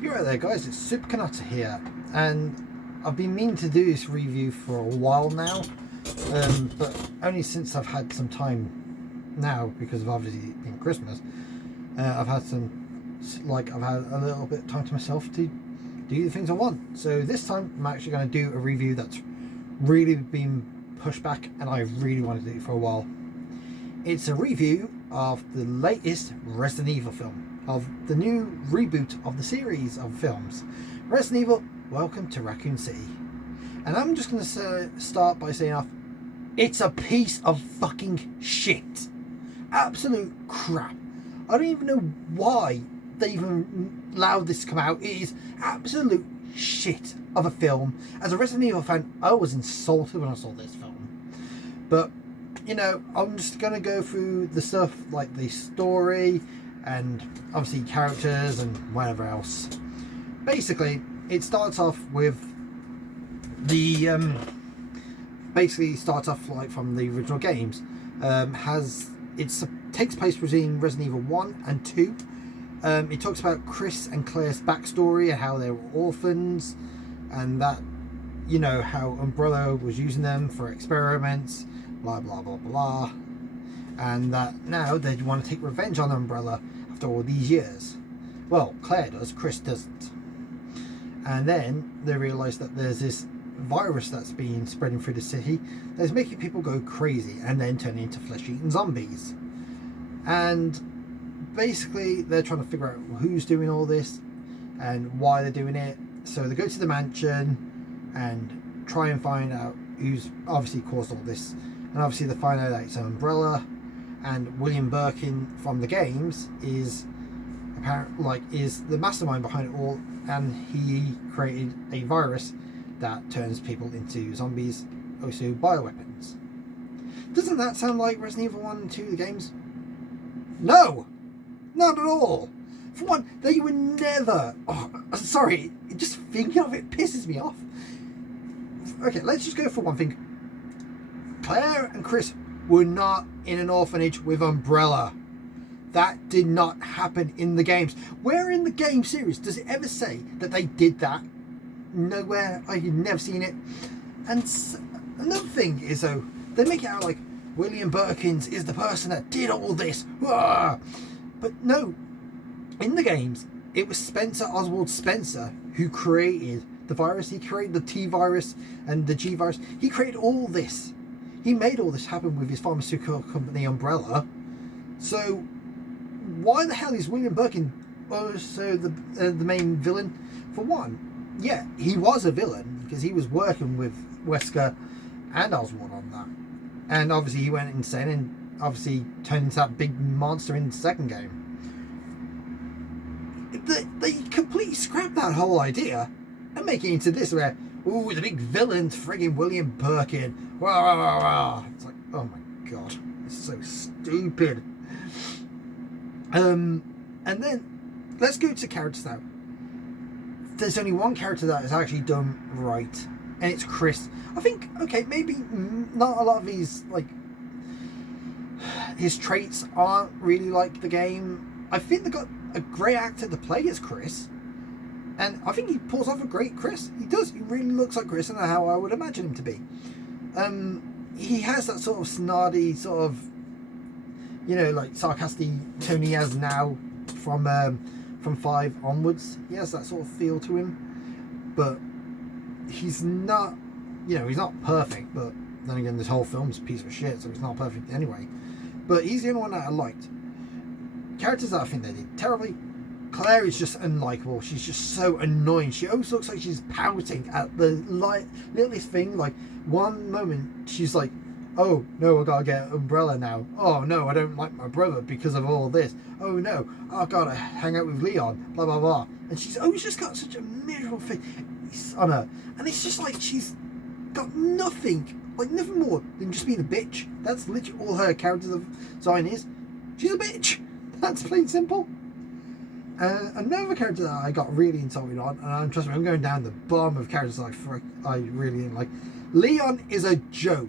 You're right there, guys. It's Super Canata here, and I've been meaning to do this review for a while now, but only since I've had some time now, because of obviously being Christmas. I've had a little bit of time to myself to do the things I want. So this time I'm actually going to do a review that's really been pushed back, and I really wanted to do it for a while. It's a review of the latest Resident Evil film, of the new reboot of the series of films, Resident Evil Welcome to Raccoon City. And I'm just going to start by saying off, it's a piece of fucking shit. Absolute crap. I don't even know why they even allowed this to come out. It is absolute shit of a film. As a Resident Evil fan, I was insulted when I saw this film. But, you know, I'm just going to go through the stuff like the story and obviously characters and whatever else. Basically, it starts off with the like from the original games. Takes place between Resident Evil 1 and 2. It talks about Chris and Claire's backstory and how they were orphans, and that, you know, how Umbrella was using them for experiments, blah blah blah blah, and that now they want to take revenge on Umbrella after all these years. Well, Claire does, Chris doesn't. And then they realise that there's this virus that's been spreading through the city that's making people go crazy and then turning into flesh-eating zombies. And basically they're trying to figure out who's doing all this and why they're doing it. So they go to the mansion and try and find out who's obviously caused all this. And obviously they find out that it's Umbrella, and William Birkin from the games is the mastermind behind it all, and he created a virus that turns people into zombies, also bioweapons. Doesn't that sound like Resident Evil 1 and 2, the games? No! Not at all! For one, they were never... Oh, sorry, just thinking of it pisses me off. Okay, let's just go for one thing. Claire and Chris were not in an orphanage with Umbrella. That did not happen in the games. Where in the game series does it ever say that they did that? Nowhere. I've never seen it. And another thing is, though, they make it out like William Birkins is the person that did all this. But no, in the games, it was Oswald Spencer who created the virus. He created the T virus and the G virus. He created all this. He made all this happen with his pharmaceutical company Umbrella. So why the hell is William Birkin also the main villain? For one, yeah, he was a villain because he was working with Wesker and Oswald on that. And obviously he went insane and obviously turned into that big monster in the second game. They completely scrapped that whole idea and make it into this where, ooh, the big villain's friggin' William Birkin. Rah, rah, rah, rah. It's like, oh my god, it's so stupid. And then let's go to characters now. There's only one character that is actually done right, and it's Chris. I think, okay, maybe not a lot of his traits aren't really like the game. I think they got a great actor to play as Chris, and I think he pulls off a great Chris. He does. He really looks like Chris, and how I would imagine him to be. He has that sort of snarty, sort of, you know, like sarcastic tone he has now from 5 onwards. He has that sort of feel to him, but he's not, you know, he's not perfect. But then again, this whole film's a piece of shit, so it's not perfect anyway. But he's the only one that I liked. Characters that I think they did terribly. Claire is just unlikable. She's just so annoying. She always looks like she's pouting at the littlest thing. Like, one moment she's like, oh no, I gotta get Umbrella now. Oh no, I don't like my brother because of all this. Oh no, I gotta hang out with Leon. Blah blah blah. And she's always just got such a miserable face on her. And it's just like she's got nothing, like nothing more than just being a bitch. That's literally all her character design is. She's a bitch. That's plain simple. Another character that I got really insulted on, and trust me, I'm going down the bottom of characters that I really didn't like. Leon is a joke.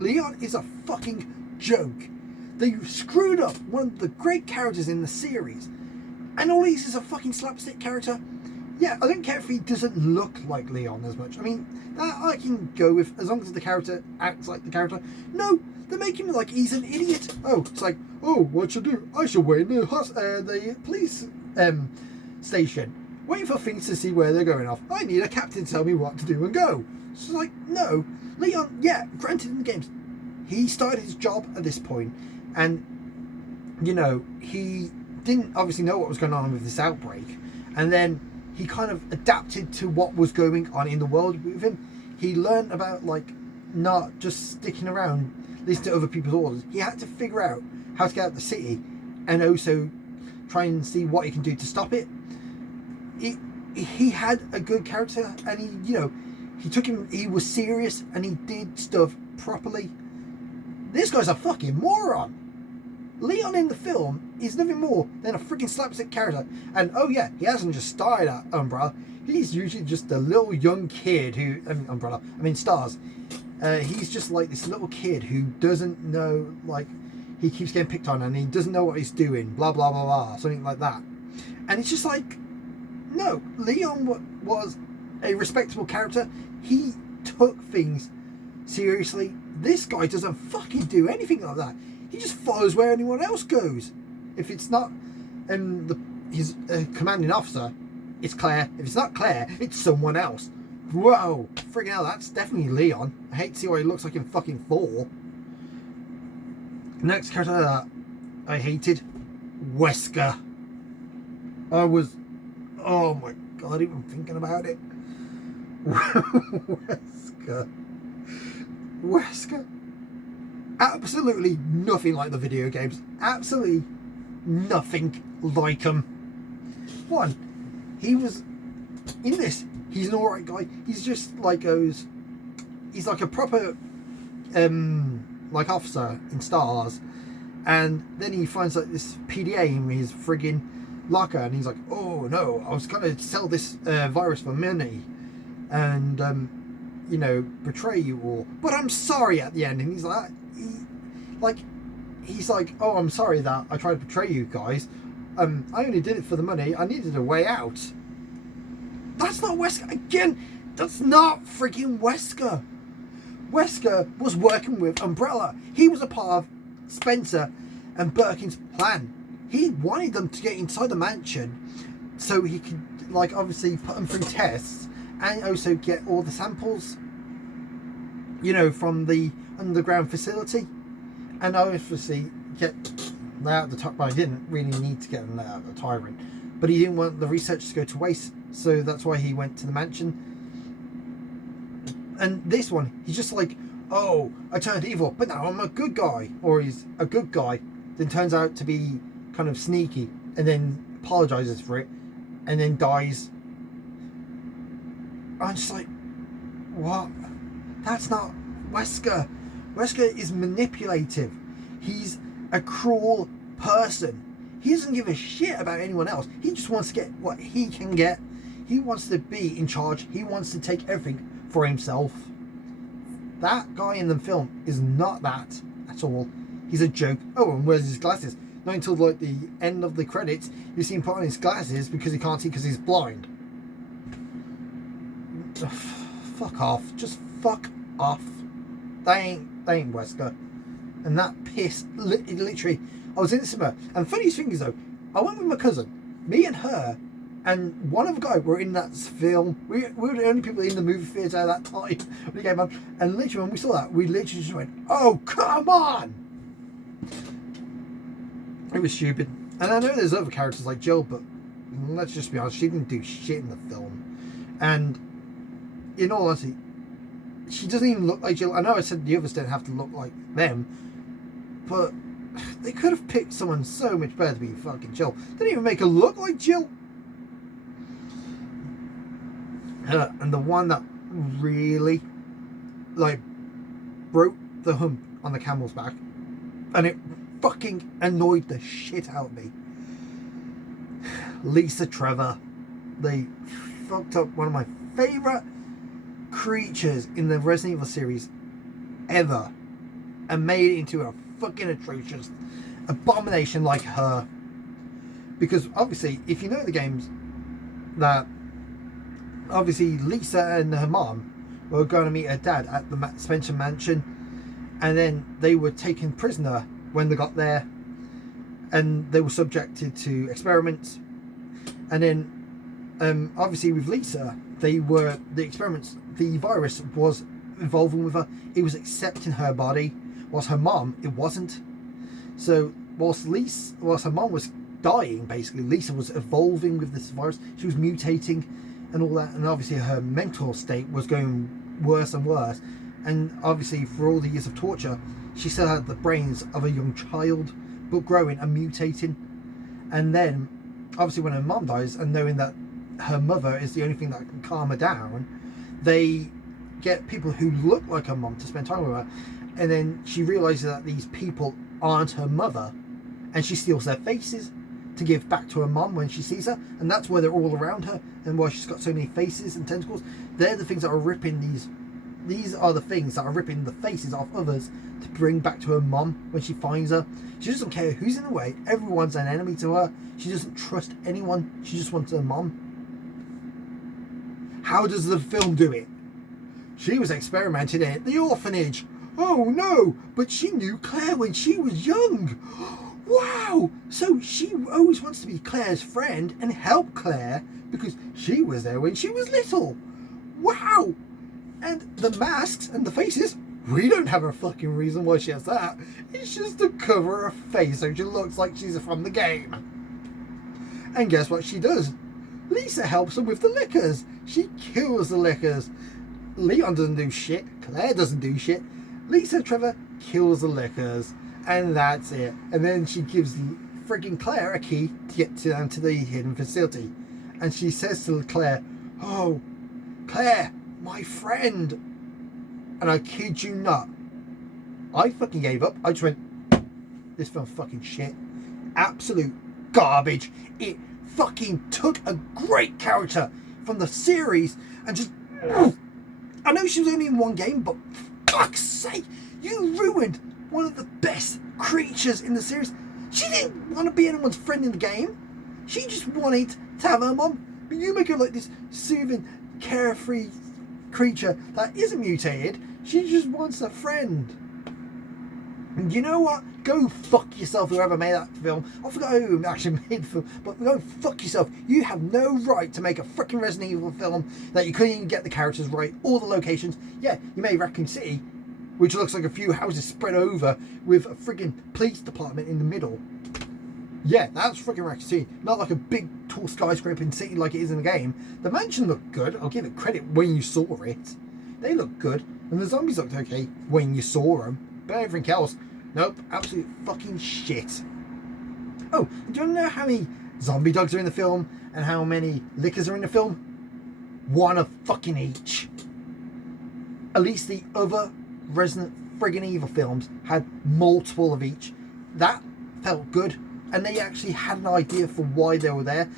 Leon is a fucking joke. They screwed up one of the great characters in the series, And all he is a fucking slapstick character. Yeah, I don't care if he doesn't look like Leon as much. I mean, that I can go with as long as the character acts like the character. No, they make him like he's an idiot. Oh, it's like, oh, what should I do? I should wait in the police station, waiting for things to see where they're going off. I need a captain to tell me what to do and go. So like, no, Leon. Yeah, granted in the games, he started his job at this point, and you know he didn't obviously know what was going on with this outbreak, and then he kind of adapted to what was going on in the world with him. He learned about like not just sticking around listening to other people's orders. He had to figure out how to get out of the city and also try and see what he can do to stop it. He had a good character, and he was serious and he did stuff properly. This guy's a fucking moron. Leon in the film is nothing more than a freaking slapstick character. And oh yeah, he hasn't just started at Umbrella. He's usually just a little young kid who, Stars. He's just like this little kid who doesn't know, like, he keeps getting picked on and he doesn't know what he's doing, blah, blah, blah, blah, something like that. And it's just like, no, Leon was a respectable character. He took things seriously. This guy doesn't fucking do anything like that. He just follows where anyone else goes. If it's not his commanding officer, it's Claire. If it's not Claire, it's someone else. Whoa, friggin' hell, that's definitely Leon. I hate to see what he looks like in fucking 4. Next character that I hated, Wesker. Oh my god, even thinking about it. Wesker. Absolutely nothing like the video games. Absolutely nothing like them. One, he was in this. He's an alright guy. He's just like he's like a proper like officer in Stars, and then he finds like this PDA in his friggin' locker, and he's like, oh no, I was gonna sell this virus for money, and betray you all, but I'm sorry at the end. And he's like, oh, I'm sorry that I tried to betray you guys. I only did it for the money. I needed a way out. That's not Wesker. Again, that's not freaking Wesker. Wesker was working with Umbrella. He was a part of Spencer and Birkin's plan. He wanted them to get inside the mansion so he could, like, obviously put them through tests and also get all the samples, from the underground facility. And obviously get out of the top. Well, I didn't really need to get them out of the tyrant, but he didn't want the research to go to waste, so that's why he went to the mansion. And this one, he's just like, oh, I turned evil, but now I'm a good guy. Or he's a good guy, then turns out to be kind of sneaky, and then apologizes for it, and then dies. I'm just like, what? That's not Wesker. Wesker is manipulative. He's a cruel person. He doesn't give a shit about anyone else. He just wants to get what he can get. He wants to be in charge. He wants to take everything for himself. That guy in the film is not that at all. He's a joke. Oh, and where's his glasses? Not until like the end of the credits you see him put on his glasses because he can't see because he's blind. Ugh, fuck off. Just fuck off. They ain't Wesker. And that pissed literally. I was in the cinema, and funniest thing is though, I went with my cousin. Me and her and one other guy were in that film. We were the only people in the movie theatre at that time when it came on. And literally when we saw that, we literally just went, oh come on. It was stupid. And I know there's other characters like Jill, but let's just be honest, she didn't do shit in the film. And in all honesty, she doesn't even look like Jill. I know I said the others don't have to look like them, but they could have picked someone so much better to be fucking Jill. They didn't even make her look like Jill. And the one that really like broke the hump on the camel's back, and it fucking annoyed the shit out of me. Lisa Trevor. They fucked up one of my favourite creatures in the Resident Evil series ever and made it into a fucking atrocious abomination like her. Because obviously, if you know the games, that obviously Lisa and her mom were going to meet her dad at the Spencer mansion, and then they were taken prisoner when they got there, and they were subjected to experiments. And then obviously with Lisa, the experiments, the virus was evolving with her. It was accepting her body, whilst her mom, it wasn't. So whilst her mom was dying, basically Lisa was evolving with this virus. She was mutating and all that, and obviously her mental state was going worse and worse. And obviously for all the years of torture, she still had the brains of a young child, but growing and mutating. And then obviously when her mom dies, and knowing that her mother is the only thing that can calm her down, they get people who look like her mom to spend time with her. And then she realizes that these people aren't her mother, and she steals their faces to give back to her mom when she sees her. And that's why they're all around her, and why she's got so many faces and tentacles. They're the things that are ripping these are the things that are ripping the faces off others to bring back to her mom when she finds her. She doesn't care who's in the way. Everyone's an enemy to her. She doesn't trust anyone. She just wants her mom. How does the film do it? She was experimented at the orphanage. Oh no, but she knew Claire when she was young. Wow, so she always wants to be Claire's friend and help Claire because she was there when she was little. Wow. And the masks and the faces, we don't have a fucking reason why she has that. It's just to cover her face so she looks like she's from the game. And guess what she does? Lisa helps her with the lickers. She kills the lickers. Leon doesn't do shit. Claire doesn't do shit. Lisa Trevor kills the lickers. And that's it. And then she gives frigging Claire a key to get down to the hidden facility. And she says to Claire, "Oh, Claire, my friend." And I kid you not, I fucking gave up. I just went, this film's fucking shit. Absolute garbage. It fucking took a great character from the series and just... I know she was only in one game, but for fuck's sake, you ruined one of the best creatures in the series. She didn't want to be anyone's friend in the game. She just wanted to have her mom. But you make her like this soothing, carefree creature that isn't mutated. She just wants a friend. And you know what? Go fuck yourself, whoever made that film. I forgot who actually made the film, but go fuck yourself. You have no right to make a freaking Resident Evil film that you couldn't even get the characters right, all the locations. Yeah, you made Raccoon City, which looks like a few houses spread over with a freaking police department in the middle. Yeah, that's freaking Raccoon City. Not like a big, tall skyscraping city like it is in the game. The mansion looked good. I'll give it credit when you saw it. They looked good. And the zombies looked okay when you saw them. But everything else, nope, absolute fucking shit. Oh, do you want to know how many zombie dogs are in the film and how many lickers are in the film? One of fucking each. At least the other Resident friggin' Evil films had multiple of each. That felt good. And they actually had an idea for why they were there.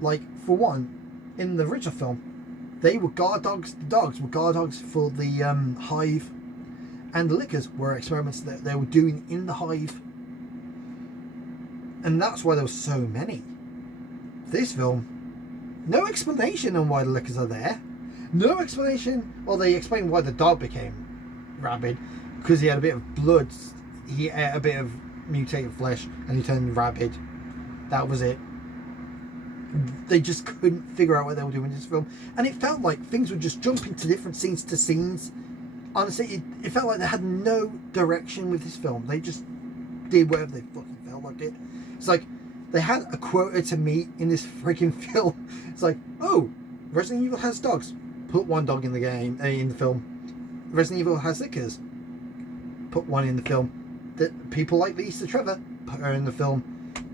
Like, for one, in the original film, they were guard dogs. The dogs were guard dogs for the hive. And the lickers were experiments that they were doing in the hive. And that's why there were so many. This film, no explanation on why the lickers are there. No explanation. Well, they explain why the dog became rabid. Because he had a bit of blood. He ate a bit of mutated flesh and he turned rabid. That was it. They just couldn't figure out what they were doing in this film, and it felt like things were just jumping to different scenes to scenes. Honestly, it felt like they had no direction with this film. They just did whatever they fucking felt like it. It's like they had a quota to meet in this freaking film. It's like, oh, Resident Evil has dogs, put one dog in the game, in the film. Resident Evil has lickers, put one in the film. That people like Lisa Trevor, put her in the film.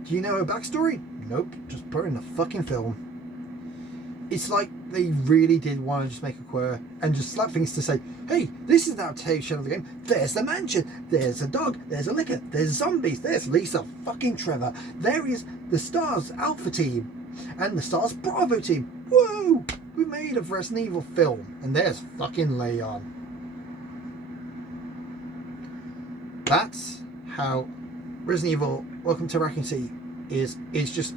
Do you know her backstory? Nope, just put her in the fucking film. It's like they really did want to just make a queer and just slap things to say, hey, this is an adaptation of the game. There's the mansion, there's a dog, there's a licker, there's zombies, there's Lisa fucking Trevor, there is the Stars Alpha team and the Stars Bravo team. Whoa, we made a Resident Evil film, and there's fucking Leon. That's how Resident Evil Welcome to Raccoon City is. It's just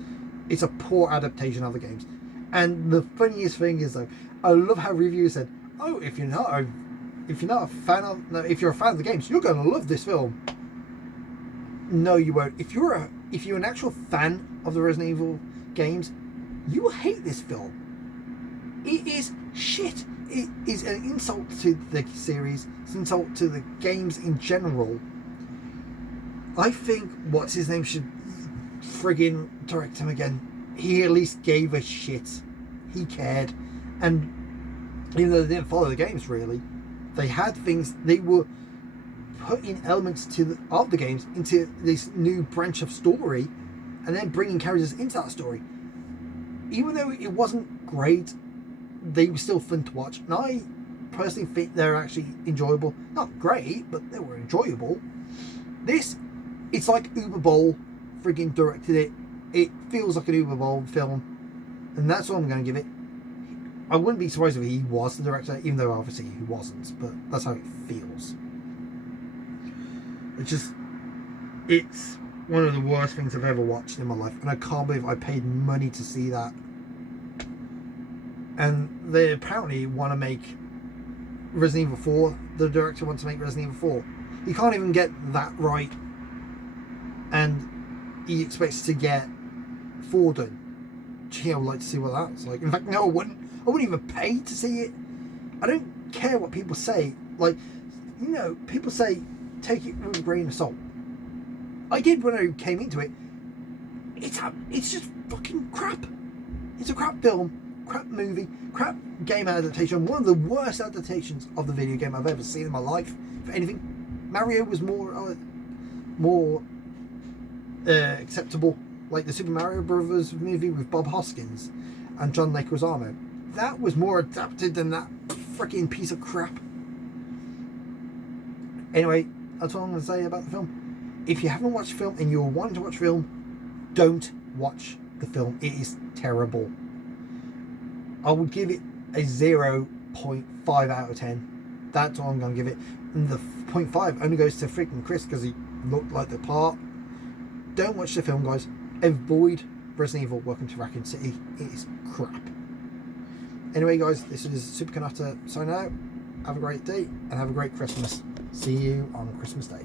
It's a poor adaptation of the games. And the funniest thing is, though, I love how reviewers said, "Oh, if you're not a fan of, no, if you're a fan of the games, you're going to love this film." No, you won't. If you're an actual fan of the Resident Evil games, you will hate this film. It is shit. It is an insult to the series. It's an insult to the games in general. I think what's his name should friggin' direct him again. He at least gave a shit. He cared, and even though they didn't follow the games really, they had things. They were putting elements of the games into this new branch of story, and then bringing characters into that story. Even though it wasn't great, they were still fun to watch, and I personally think they're actually enjoyable. Not great, but they were enjoyable. This, it's like Uber Bowl friggin' directed it. It feels like an Uber Bowl film, and that's what I'm going to give it. I wouldn't be surprised if he was the director, even though obviously he wasn't, but that's how it feels. It's one of the worst things I've ever watched in my life, and I can't believe I paid money to see that. And they apparently want to make Resident Evil 4. The director wants to make Resident Evil 4. He can't even get that right, and he expects to get 4 done. Gee, I would like to see what that's like. In fact, no, I wouldn't even pay to see it. I don't care what people say. Like, you know, people say take it with a grain of salt. I did when I came into it. It's just fucking crap. It's a crap film, crap movie, crap game adaptation. One of the worst adaptations of the video game I've ever seen in my life. For anything, Mario was more acceptable. Like the Super Mario Brothers movie with Bob Hoskins and John Leguizamo. That was more adapted than that freaking piece of crap. Anyway, that's all I'm going to say about the film. If you haven't watched the film and you're wanting to watch film, don't watch the film. It is terrible. I would give it a 0.5 out of 10. That's all I'm going to give it. And the 0.5 only goes to freaking Chris because he looked like the part. Don't watch the film, guys. Avoid Resident Evil Welcome to Raccoon City. It is crap. Anyway, guys, this is Super Kanata signing out. Have a great day and have a great Christmas. See you on Christmas Day.